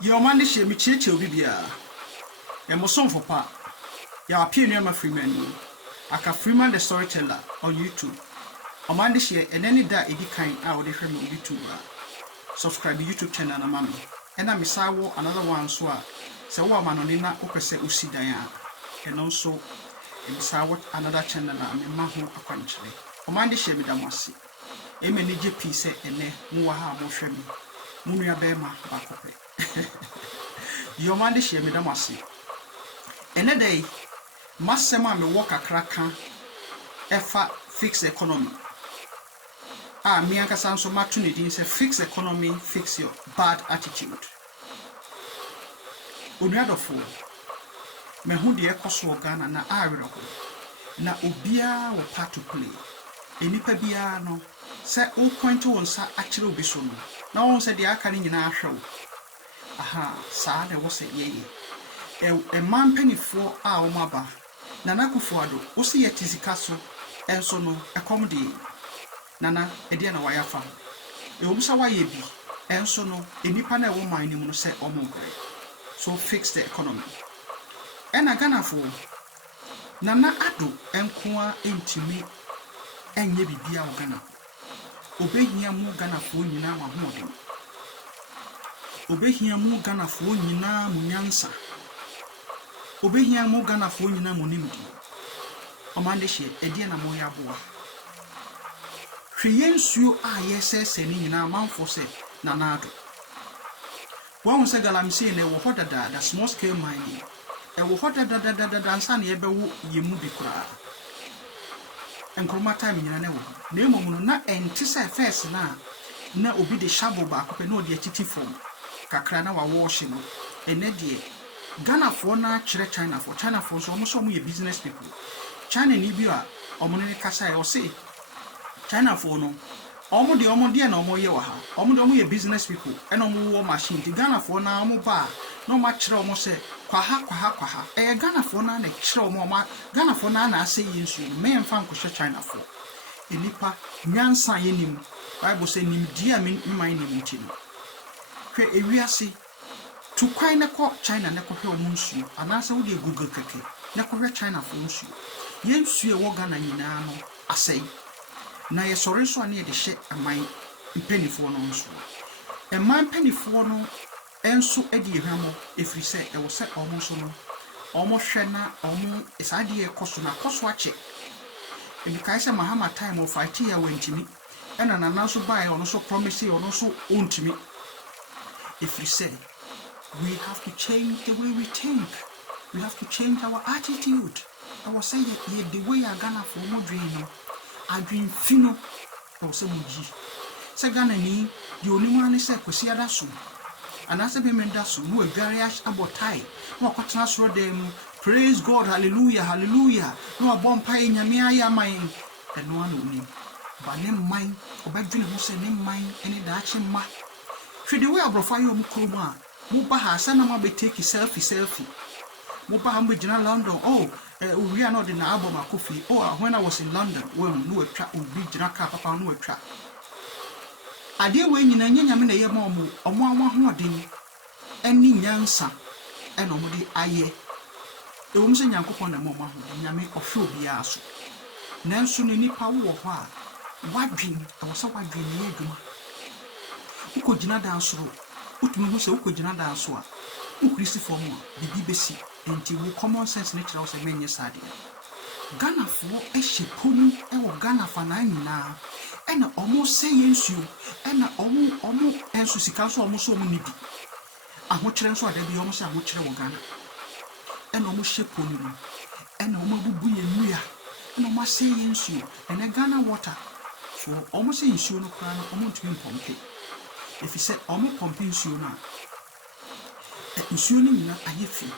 Your man is a Michich Bibia. And was song for pa. Your opinion, my Freeman. Aka Freeman the storyteller on YouTube. On Monday share and any that it kind out of YouTube. Subscribe to YouTube channel na mami. And I'm another one so woman on ina opese usi diana. And also another channel na me mahu akwanchile. On Monday share me damasi. Eme nije piece ene muwaha mo hwemi. Munu ya bema bakope. Your Monday share me damasi. Ene day masema me work akraka efa fix economy. Me and Akan so much to say fix economy, fix your bad attitude. Unyadofo, me who the echo Ghana na Iroko, na ubia wa part to play. Enipa bia no, say all point to one sa actually be so. No one said the Akan in our show. Aha, sad was a ye. A man penny for our maba. Nanako Fuado, Osi yet castle, and so no accommodate. Nana, Ediana Wayafa. A Umsa Wayebi, and so no, a Nipana woman in Monose or Mongre. So fix the economy. And Agana for Nana Ado and Kwa intimi and Yebi Bia Gana. Obey here more Gana for Nina Mahmoud. Obey here more Gana for Nina Munyansa. Obey here more Gana for Nina Munimdi. Omandeshe, Ediana Moyaboa. Yensu yes any na man for say nanado. One say galamsi ne wo hoda da small scale mining. E wo hoda da dansa na ebe wo yemu bi kura. Enkroma time nyina ne wo. Na emom na enti say first na obi de shabo ba ko pe na odi atiti form. Kakra na wa wash no. Ene de Ghana for na kire China for so mo ye business people. China ni bi a omo ne kasa e o say China for no. Omo de na omo ye wa ha. Omo ye business people. And omo wo machine. The Ghana for na omo ba. No ma kire omo say kwa ha. Ghana for na kire omo ma. Ghana for na say yinsu. Me emfa nko China for. Enipa nyansa ye nim. Bible say nim dia me man nim nti no. Hwe ewiase to kwan na ko China na ko hwe omo nsu. Anasa wo de Google keke. Na ko hwe China for nsu. Yensu e wo Ghana nyina no asai. Na ye sori so ane de hye aman mpanifo no nso e man mpanifo no enso edi ehwamo efiri se e wo se omo so no omo hwe na omo isade e koso na koso ache e bi kai se mahama time of fight ya wantimi e na nana so bai ono so promise ono so ontimi efiri se we have to change the way we think, we have to change our attitude. I was saying the way I gonna for mo dream no adwin fino o se muji se Ghana ni di onimu ani se kwesi ada so anase be menda so no adware abotai no kwatena soro dem praise God, hallelujah no abompa nyame ayaman eno anu ni ba ne man obadwene ho se ne man ene da ache ma hwede we abrofa yo mu kromu a mu ba ha se na ma be take selfie mo ba ham be gina London we are not in the album of coffee. When I was in London, when no trap would be Janaka Papa no trap. I dear when you know Yamina Yamomu, or one hoarding any yansa, and only aye. The woman's a young upon the moment, Yami or show be asked. Nansun any power of what dream, I was a white dream, who could you not dance through? Put me who so could you not dance through? Who Christy for more, the BBC. Until we common sense nature was a many side. Ghana for a shipun, and Ghana for 9 now, and almost say yes, you, and almost and so almost so many. A much less what they be almost a much Ghana, and almost shipun, and almost be a muya, and almost say yes, you, and a Ghana water for almost a issue no crown almost to pumping. If he said almost pumping you now, insuring not a yiffy.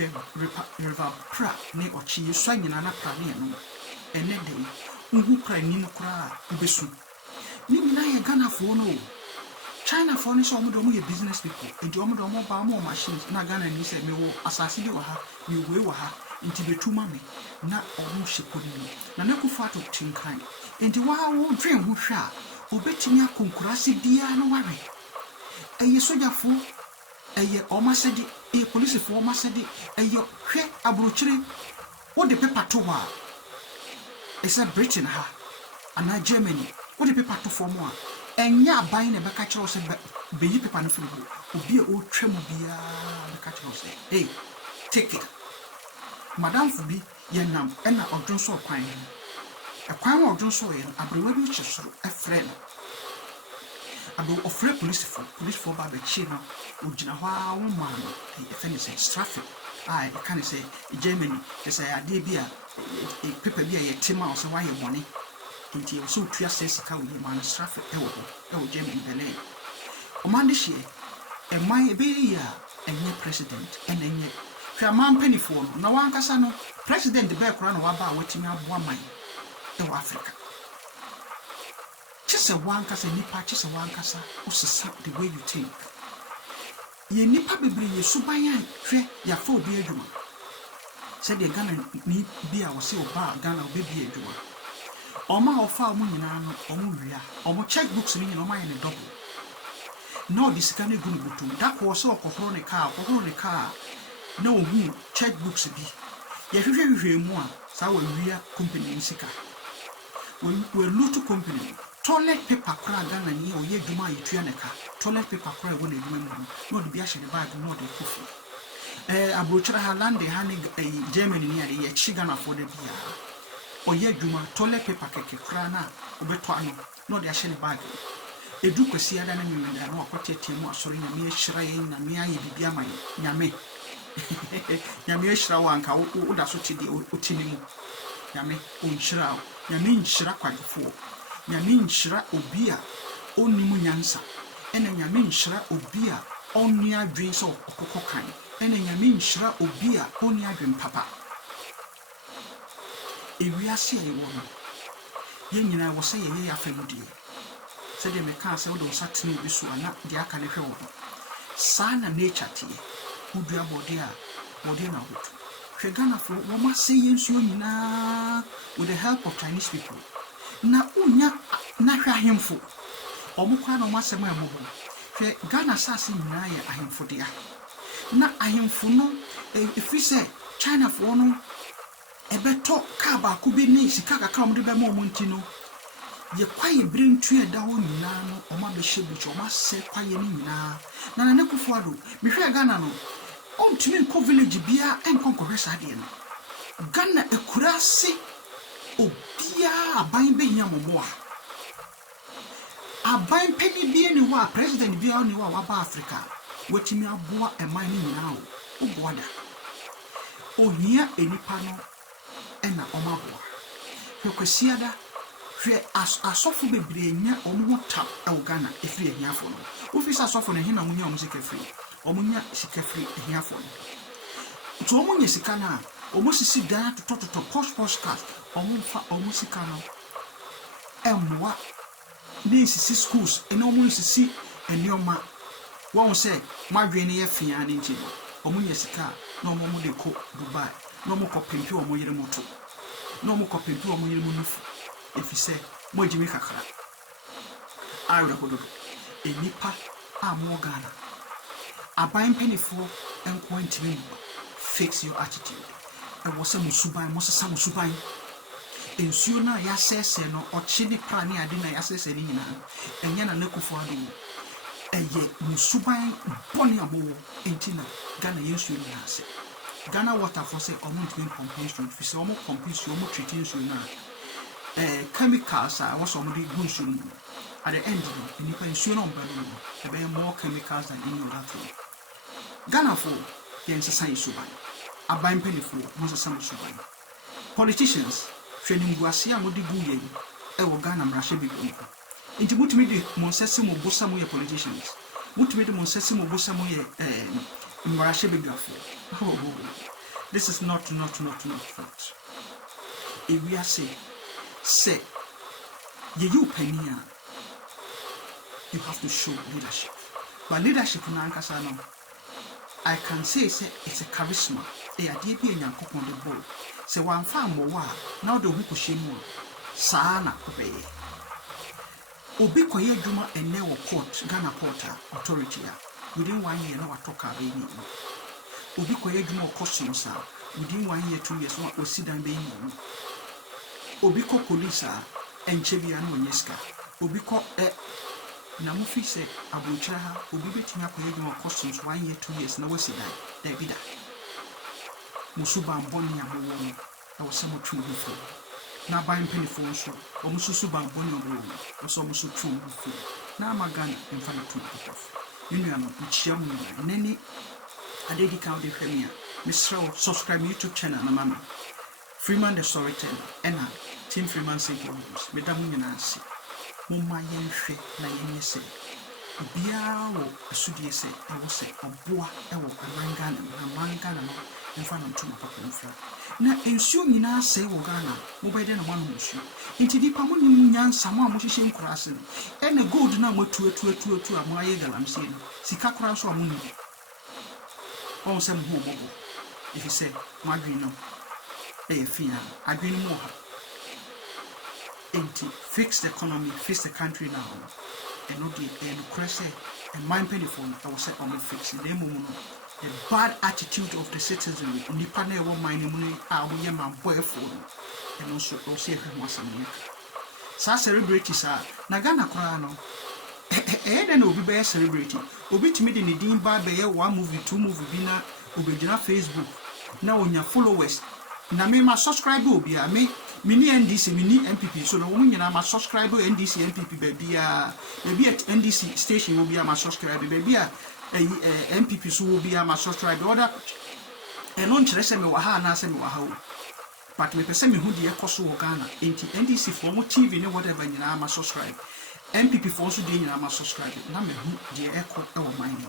River pra ne ochi so nyina na pra ne no ene dem uhu pra ni no kra ubesu ni nyina ye Ghana fo no China fo no so omodo mo ye business people enti omodo mo ba mo machines na Ghana ni se me wo asase bi wa ha me we wa ha enti betuma me na omo sheponi na ne kufa to tinkan enti wa wo dwen ho hwa obetimi akonkurase bia no ware eye sojafo eye omasedi e police for omasedi eye hwe abrochire wo de paper to wa esa Britain ha ana Germany wo de paper to form a enya aban na beka kire wo se be yi paper no firi obi e o twam bia beka kire wo se hey take it madam fu bi yenam ena odwonso kwan ekwan wa odwonso ye abrewa bi chesoro efre no abo ofre police for ba be chi no ojina hwa wo ma no e fe ni say traffic I can say Germany say ade bi a paper bi a ye tema o se wa ye bone nti o so tua sesika wo man traffic e wo Germany bele o man de hie e man be ya enye president enye hwa man panifo no na wan kasa no president be kora no wa ba watimi aboa man e wo Africa chese wan kasa nipa chese wan kasa o sesa the way you think ye nipa bebre ye suban hwe ya fa obi adwuma se de Ghana ni bia wo se oba Ghana obebi adwuma oma ofa omo nyina no omo wia omo checkbooks ni nyina omo aye ne double no di sika ne gunu butum da ko se okokoro ne car na ohu checkbooks bi ye hwehwehwe mu a sa wa wia company ni sika we loot company toilet paper kra Ghana ni o ye dwuma yetua ne ka toilet paper kra wo na dwuma mu no de bi a hye bag no de kofi abrochira Holland ha ne Germany ni ale ye chi Ghana for the bia o ye dwuma toilet paper keke kra na obeto ano no de a hye bag edu kwasi ada na nyimenda na akotetie mu asori na me hyira ye na me aye bibia man nyame nyame hyira wanka wo da so tidi otini mu nyame onhyira nyame nhyira kwadefo nyame nhyira obi a onimu nyansa ena nyame nhyira obi a onni adwen so okokokan ena nyame nhyira obi a onni adwen papa ewiase ye wo no ye nyina wo se ye ya famudie se de me kan se wo do satene bi so ana de aka ne hwe wo sana nature tie udua body a body na hoto hwe Ghana fo wo ma se ye nsuo nyina with the help of Chinese people na unya na hwe ahemfo omukwa na omasema emobo hwe Ghana sase nyina ye ahemfo dia na ahemfo no efi se China fo no ebeto ka ba ko bi ne sika kaka omde be ma omunti no ye kwaye brentu e da ho nyina no oma be hyebuchi oma se kwaye ni nyina na ne kufo ado me hwe Ghana no ontumi nko village bia enkonko hwesa de no Ghana ekurase obia aban be nya momoa aban peni bia ni wa president bia ni wa ba Africa wetimi aboa eman ni nyina o oboada ohia enipa no ena omaboa hwekosiada hwe asofo bebre nya omo tap e Ghana efiri ehiafo no ofisa asofo no hina munya omo sikafiri omunya sikafiri ehiafo no to omo nya sika na omo sisi dan to posh cars omo fa omo sika no emwa ni sisi schools ene omo sisi enioma won say madwe ne ye fia ne nti omo nya sika na omo de ko Dubai na omo ko pempi omo yere moto na omo ko pempi omo yere monufu efise mojimi kakra ayo ko do enipa amo Ghana aban penifo enko ntimi fix your attitude e wo se musuban mo se sam musuban ensuo na ya sese no ochi ni pra ni ade na ya sese ni nyina enya na nakufo ade eye musuban boni amowo entina Ghana yensuo ni ase Ghana water for say omo compensation fi say omo compensation omo treating so na chemicals are also omo di gunsu no at the end no nipa ensuo na omba no e be more chemicals than any other thing Ghana for yen se san suban aban penifo mo se san suban politicians training guase a mo di gu yen e wo Ghana mrahye bi ko nti mutumi di mo sese mo bosa mo ye politicians mutumi di mo sese mo bosa mo ye mrahye bi gafo this is not fact if we are say you penia you have to show leadership but leadership na ankasa no I can say it's a charisma e ade bi enyankopon de ball say wan fa mo wa na do hu kohyemu saa na obeye obi koye dwuma ene wo court Ghana court authority a within 1 year na watoka be ni obi koye dwuma customs a within 1 year 2 years na osidan be ni obi ko police a enche bia na onyeska obi ko na mo fi se abrochira ha obi betimi akoye dwuma customs 1 year 2 years na wosidan da bi da musuba mboni ya mo wo na wo se mo twu hu na ban penifo nso o mususu ban mboni obo wo so musu twu hu na magana mfa na twu hu ninu ano nchia mu nani adedi ka de hwemia misro subscribe YouTube channel na mama Freeman the Storyteller ena Team Freeman Citizens medamu nyina ase mumma yenhwe na yenyese bia wo asudie se ewo se oboa ewo amangana no mfa na ntuma papa mfa na ensuo nyina se wo Ghana mo bede na manu nsuo nti dipa mo nim nyansa mo amohihye nkurase no ena gold na mo atu amo aye galamse no sika kura so amo ni on se mo bobo if you say madwi no fia adwene mo ha enti fix the economy fix the country now and not the crese and mind peniful I was set on the fix the moment the bad attitude of the citizenry nipa na ewo mind mu a wo ye man boyful and also say hwe wasam sa celebrity sa na Ghana kora no na obi be celebrity obi timi de ne din ba be ye 1 movie 2 movie bi na obegyina Facebook na onya followers na me ma subscribe obi a me mini NDC mini MPP so no wo nyina ma subscribe NDC MPP baby at NDC station will be a ma subscribe baby a MPP so will be a ma subscribe order and on chere se me wa ha na se me wa ha o but me pese me hu de ekoso wo Ghana enti NDC for mo TV ne whatever nyina ma subscribe MPP for so de nyina ma subscribe na me hu de eko e wo man no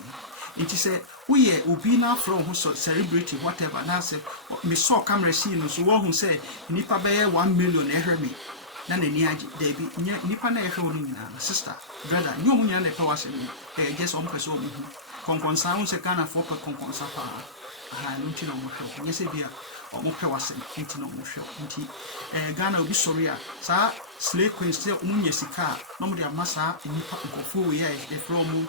enti se we obi na from who celebrity whatever na say me saw camera scene so wo hu say nipa be 1 million ehwe me na nani agi da bi nipa na ehwe wo nyina sister brother nyo mu nyina na pe wase me just on person obi hu konkonsa hu se kana for pe konkonsa pa aha no ti no mo hwe nye se bia o mo pe wase enti no mo hwe enti Ghana obi sorry a sa slay queen still munye sika no mo de amasa nipa nkofo we ya e from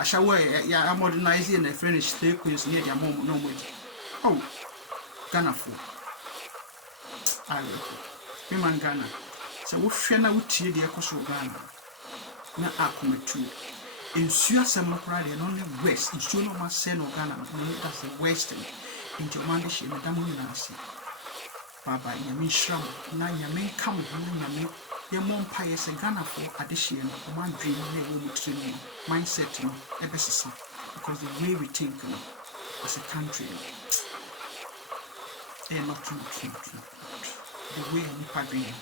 ashawo ya modernize and finish slay queens near their mom no mo oh Ghana fo ayo me man Ghana se wo hwe na wo tie de ekoso Ghana na akometu ensu asem no kora de no ne west ensu no ma se no Ghana no that's the western into mande she me damu na ase baba nyame shram na nyame kam na nyame ye mompa ye se Ghana for adehye no man dream na ye mu training mindset no ebesisi because the way we think no, as a country not true the way we dream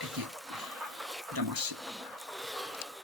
again damasi